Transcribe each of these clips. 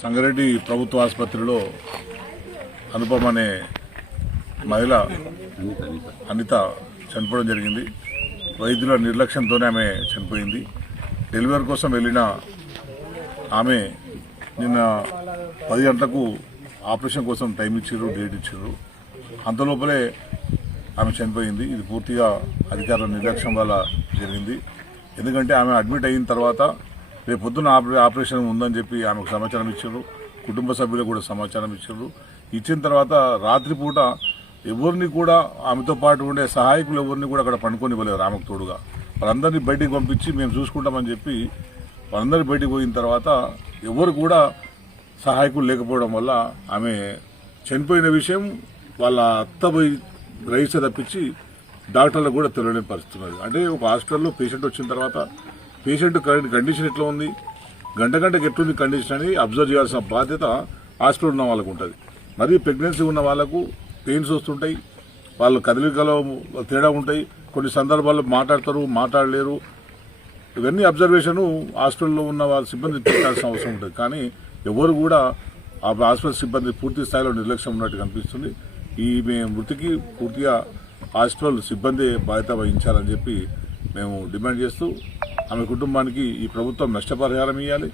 సంగారెడ్డి ప్రభుత్వ ఆసుపత్రిలో అనుపమ అనే మహిళ అనిత చనిపోవడం జరిగింది. వైద్యుల నిర్లక్ష్యంతోనే ఆమె చనిపోయింది. డెలివరీ కోసం వెళ్ళిన ఆమె నిన్న 10 గంటలకు ఆపరేషన్ కోసం టైం ఇచ్చారు, డేట్ ఇచ్చారు. అంతలోపలే ఆమె చనిపోయింది. ఇది పూర్తిగా అధికారుల నిర్లక్ష్యం వల్ల జరిగింది. ఎందుకంటే ఆమె అడ్మిట్ అయిన తర్వాత రేపు పొద్దున్న ఆపరేషన్ ఉందని చెప్పి ఆమెకు సమాచారం ఇచ్చారు. కుటుంబ సభ్యులకు కూడా సమాచారం ఇచ్చారు. ఇచ్చిన తర్వాత రాత్రిపూట ఎవరిని కూడా ఆమెతో పాటు ఉండే సహాయకులు ఎవరిని కూడా అక్కడ పండుకొని ఇవ్వలేరు. ఆమెకు తోడుగా వాళ్ళందరినీ బయటికి పంపించి మేము చూసుకుంటామని చెప్పి వాళ్ళందరూ బయటికి పోయిన తర్వాత ఎవరు కూడా సహాయకులు లేకపోవడం వల్ల ఆమె చనిపోయిన విషయం వాళ్ళ అత్త పోయి గ్రహిస్తే తప్పించి డాక్టర్లకు కూడా తెలియని పరిస్థితున్నది. అంటే ఒక హాస్పిటల్లో పేషెంట్ వచ్చిన తర్వాత పేషెంట్ కండిషన్ ఎట్లా ఉంది, గంటకి ఎట్లుంది కండిషన్ అని అబ్జర్వ్ చేయాల్సిన బాధ్యత హాస్పిటల్ ఉన్న వాళ్ళకు ఉంటుంది. మరి ప్రెగ్నెన్సీ ఉన్న వాళ్ళకు పెయిన్స్ వస్తుంటాయి, వాళ్ళు కదలికలో తేడా ఉంటాయి, కొన్ని సందర్భాల్లో మాట్లాడతారు, మాట్లాడలేరు. ఇవన్నీ అబ్జర్వేషన్ హాస్పిటల్లో ఉన్న వాళ్ళ సిబ్బంది పెట్టాల్సిన అవసరం ఉంటుంది. కానీ ఎవరు కూడా ఆ హాస్పిటల్ సిబ్బంది పూర్తి స్థాయిలో నిర్లక్ష్యం ఉన్నట్టు కనిపిస్తుంది. ఈమె మృతికి పూర్తిగా హాస్పిటల్ సిబ్బంది బాధ్యత వహించాలని చెప్పి మేము డిమాండ్ చేస్తూ ఆమె కుటుంబానికి ఈ ప్రభుత్వం నష్టపరిహారం ఇవ్వాలి.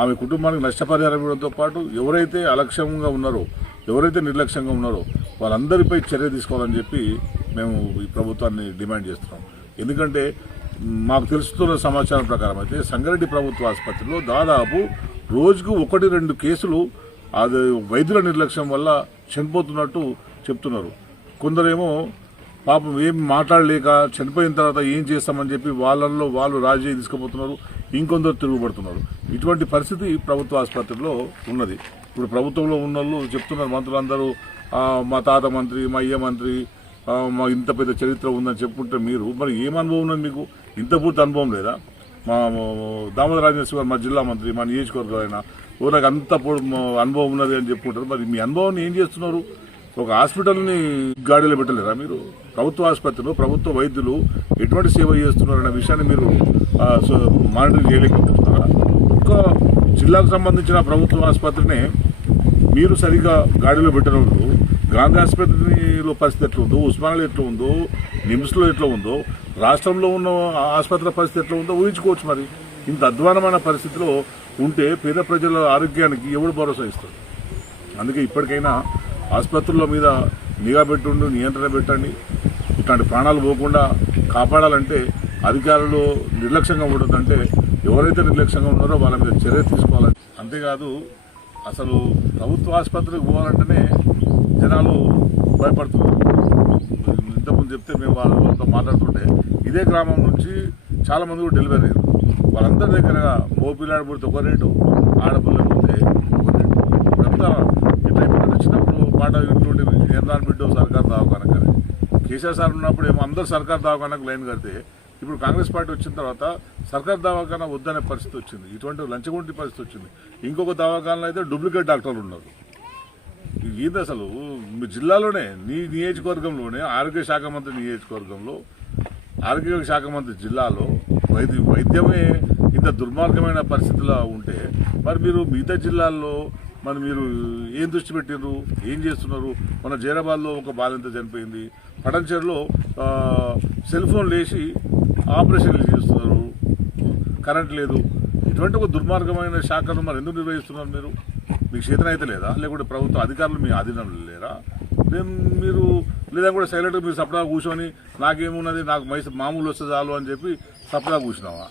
ఆమె కుటుంబానికి నష్టపరిహారం ఇవ్వడంతో పాటు ఎవరైతే అలక్ష్యంగా ఉన్నారో, ఎవరైతే నిర్లక్ష్యంగా ఉన్నారో వాళ్ళందరిపై చర్య తీసుకోవాలని చెప్పి మేము ఈ ప్రభుత్వాన్ని డిమాండ్ చేస్తున్నాం. ఎందుకంటే మాకు తెలుస్తున్న సమాచారం ప్రకారం అయితే సంగారెడ్డి ప్రభుత్వ ఆసుపత్రిలో దాదాపు రోజుకు 1-2 కేసులు అది వైద్యుల నిర్లక్ష్యం వల్ల చనిపోతున్నట్టు చెప్తున్నారు. కొందరేమో పాపం ఏం మాట్లాడలేక చనిపోయిన తర్వాత ఏం చేస్తామని చెప్పి వాళ్ళల్లో వాళ్ళు రాజీ తీసుకుపోతున్నారు, ఇంకొందరు తిరుగుబడుతున్నారు. ఇటువంటి పరిస్థితి ప్రభుత్వ ఆసుపత్రిలో ఉన్నది. ఇప్పుడు ప్రభుత్వంలో ఉన్న వాళ్ళు చెప్తున్నారు, మంత్రులందరూ మా తాత మంత్రి, మా అయ్య మంత్రి, మా ఇంత పెద్ద చరిత్ర ఉందని చెప్పుకుంటే మీరు మరి ఏం అనుభవం ఉన్నది మీకు? ఇంత పూర్తి అనుభవం లేదా? మా దామోదర రాజేశ్వర గారు మా జిల్లా మంత్రి, మా నియోజకవర్గం అయినా నాకు అంత అనుభవం ఉన్నది అని చెప్పుకుంటారు. మరి మీ అనుభవాన్ని ఏం చేస్తున్నారు? ఒక హాస్పిటల్ని గాడిలో పెట్టలేరా మీరు? ప్రభుత్వ ఆసుపత్రిలో ప్రభుత్వ వైద్యులు ఎటువంటి సేవ చేస్తున్నారనే విషయాన్ని మీరు మానిటరింగ్ చేయలేకపోతున్నారా? ఒక్క జిల్లాకు సంబంధించిన ప్రభుత్వ ఆసుపత్రిని మీరు సరిగా గాడిలో పెట్టినప్పుడు గాంధీ ఆసుపత్రిలో పరిస్థితి ఎట్లా ఉందో, ఉస్మానియాలో ఎట్లా ఉందో, నిమ్స్లో ఎట్లా ఉందో, రాష్ట్రంలో ఉన్న ఆసుపత్రుల పరిస్థితి ఎట్లా ఉందో ఊహించుకోవచ్చు. మరి ఇంత అధ్వానమైన పరిస్థితిలో ఉంటే పేద ప్రజల ఆరోగ్యానికి ఎవరు భరోసా ఇస్తారు? అందుకే ఇప్పటికైనా ఆసుపత్రుల మీద నిఘా పెట్టుండి నియంత్రణ పెట్టండి. ఇట్లాంటి ప్రాణాలు పోకుండా కాపాడాలంటే అధికారులు నిర్లక్ష్యంగా ఉండదంటే ఎవరైతే నిర్లక్ష్యంగా ఉన్నారో వాళ్ళ మీద చర్య తీసుకోవాలని. అంతేకాదు అసలు ప్రభుత్వ ఆసుపత్రికి పోవాలంటేనే జనాలు భయపడుతున్నారు. ఇంతకుముందు చెప్తే మేము వాళ్ళతో మాట్లాడుతుంటే ఇదే గ్రామం నుంచి చాలా మంది కూడా డెలివరీ అయ్యారు. వాళ్ళందరి దగ్గర మోపిల్లాడు పుడితే ఒక రేటు, ఆడపిల్ల పుడితే ఒక రేటు. ఇదంతా ఎట్లయిపోయిందంటే చిన్నప్పుడు పాట వింటుంటే ఏం రాని బిడ్డో సర్కార్ దవాఖాన కానీ కేసీఆర్ సార్ ఉన్నప్పుడు ఏమో అందరూ సర్కార్ దవాఖానకు లైన్ కడితే ఇప్పుడు కాంగ్రెస్ పార్టీ వచ్చిన తర్వాత సర్కార్ దవాఖాన వద్దనే పరిస్థితి వచ్చింది. ఇటువంటి లంచగొంటి పరిస్థితి వచ్చింది. ఇంకొక దవాఖానలో అయితే డూప్లికేట్ డాక్టర్లు ఉన్నారు. ఏంది అసలు? మీ జిల్లాలోనే నీ నియోజకవర్గంలోనే ఆరోగ్య శాఖ మంత్రి నియోజకవర్గంలో, ఆరోగ్య శాఖ మంత్రి జిల్లాలో వైద్యమే ఇంత దుర్మార్గమైన పరిస్థితిలో ఉంటే మరి మీరు మిగతా జిల్లాల్లో మరి మీరు ఏం దృష్టి పెట్టినారు, ఏం చేస్తున్నారు? మన జైరాబాద్లో ఒక బాలింత చనిపోయింది. పటంచేరులో సెల్ ఫోన్ లేచి ఆపరేషన్లు చేస్తున్నారు, కరెంట్ లేదు. ఇటువంటి ఒక దుర్మార్గమైన శాఖను మరి ఎందుకు నిర్వహిస్తున్నారు మీరు? మీకు చేతన అయితే లేదా? లేకుంటే ప్రభుత్వ అధికారులు మీ ఆధీనంలో లేరా? మీరు లేదా కూడా సైలెంట్గా మీరు సపడా కూర్చొని నాకేమున్నది, నాకు మామూలు వస్తే చాలు అని చెప్పి సపడా కూర్చున్నావా?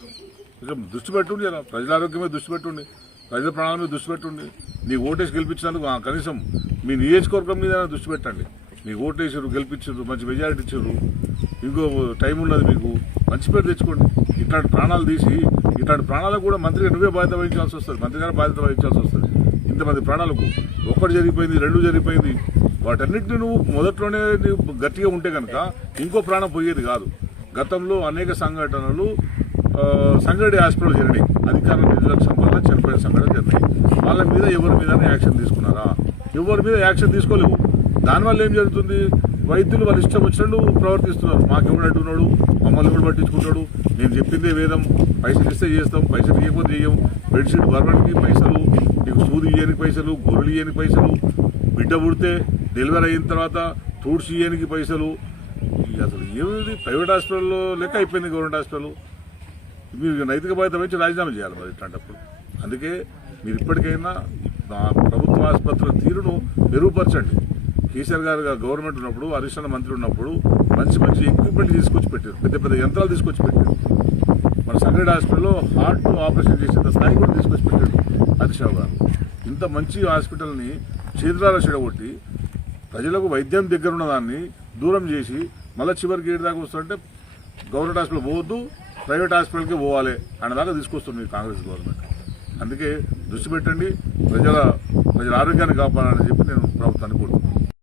ఇక దృష్టి పెట్టుండి, ప్రజల ఆరోగ్యమే దృష్టి పెట్టుండి, ప్రజల ప్రాణాల మీద దృష్టి పెట్టుండి. నీ ఓటేసి గెలిపించినందుకు కనీసం మీ నియోజకవర్గం మీద దృష్టి పెట్టండి. మీకు ఓటేసారు, గెలిపించారు, మంచి మెజారిటీ ఇచ్చారు, ఇంకో టైం ఉన్నది, మీకు మంచి పేరు తెచ్చుకోండి. ఇట్లాంటి ప్రాణాలు తీసి ఇట్లాంటి ప్రాణాలకు కూడా మంత్రిగా నువ్వే బాధ్యత వహించాల్సి వస్తుంది, మంత్రిగానే బాధ్యత వహించాల్సి వస్తుంది. ఇంతమంది ప్రాణాలకు ఒకటి జరిగిపోయింది, 2 జరిగిపోయింది. వాటన్నిటిని నువ్వు మొదట్లోనే నువ్వు గట్టిగా ఉంటే కనుక ఇంకో ప్రాణం పోయేది కాదు. గతంలో అనేక సంఘటనలు సంగారెడ్డి హాస్పిటల్ జరిగినాయి. అధికారుల నిర్లక్ష్యం వల్ల చనిపోయిన సంఘటన జరిగినాయి. వాళ్ళ మీద ఎవరి మీద యాక్షన్ తీసుకున్నారా? ఎవరి మీద యాక్షన్ తీసుకోలేవు. దానివల్ల ఏం జరుగుతుంది? వైద్యులు వాళ్ళు ఇష్టం వచ్చినట్టు ప్రవర్తిస్తున్నారు. మాకెవడు అంటున్నాడు, మమ్మల్ని కూడా పట్టించుకుంటాడు, నేను చెప్పిందే వేదం, పైసలు ఇస్తే చేస్తాం, పైసలు ఇవ్వకపోతే చెయ్యం, బెడ్షీట్ గవర్నమెంట్కి పైసలు, నీకు సూది ఇయ్యని పైసలు, గొర్రెలు ఇయ్యని పైసలు, బిడ్డ పుడితే డెలివరీ అయిన తర్వాత తూడ్చి ఇయ్యనికి పైసలు. అసలు ఏమిది ప్రైవేట్ హాస్పిటల్లో లెక్క అయిపోయింది గవర్నమెంట్ హాస్పిటల్. మీరు నైతిక బాధ్యత వహించి రాజీనామా చేయాలి మరి ఇట్లాంటప్పుడు. అందుకే మీరు ఇప్పటికైనా ప్రభుత్వ ఆసుపత్రుల తీరును మెరుగుపరచండి. కేసీఆర్ గారు గవర్నమెంట్ ఉన్నప్పుడు, హరీష్ రావు మంత్రి ఉన్నప్పుడు మంచి మంచి ఎక్విప్మెంట్ తీసుకొచ్చి పెట్టారు, పెద్ద పెద్ద యంత్రాలు తీసుకొచ్చి పెట్టారు. మన సంగారెడ్డి హాస్పిటల్లో హార్ట్ ఆపరేషన్ చేసేంత స్థాయి కూడా తీసుకొచ్చి పెట్టాడు హరీష్ రావు గారు. ఇంత మంచి హాస్పిటల్ని చేతులారా చెడగొట్టి ప్రజలకు వైద్యం దగ్గర ఉన్న దాన్ని దూరం చేసి మళ్ళీ చివరికి ఏడు దాకా వస్తుంటే గవర్నమెంట్ హాస్పిటల్ పోవద్దు, ప్రైవేట్ హాస్పిటల్కి పోవాలి అన్నదాకా తీసుకొస్తుంది కాంగ్రెస్ గవర్నమెంట్. అందుకే దృష్టి పెట్టండి, ప్రజల ఆరోగ్యాన్ని కాపాడాలని చెప్పి నేను ప్రభుత్వాన్ని కోరుతున్నాను.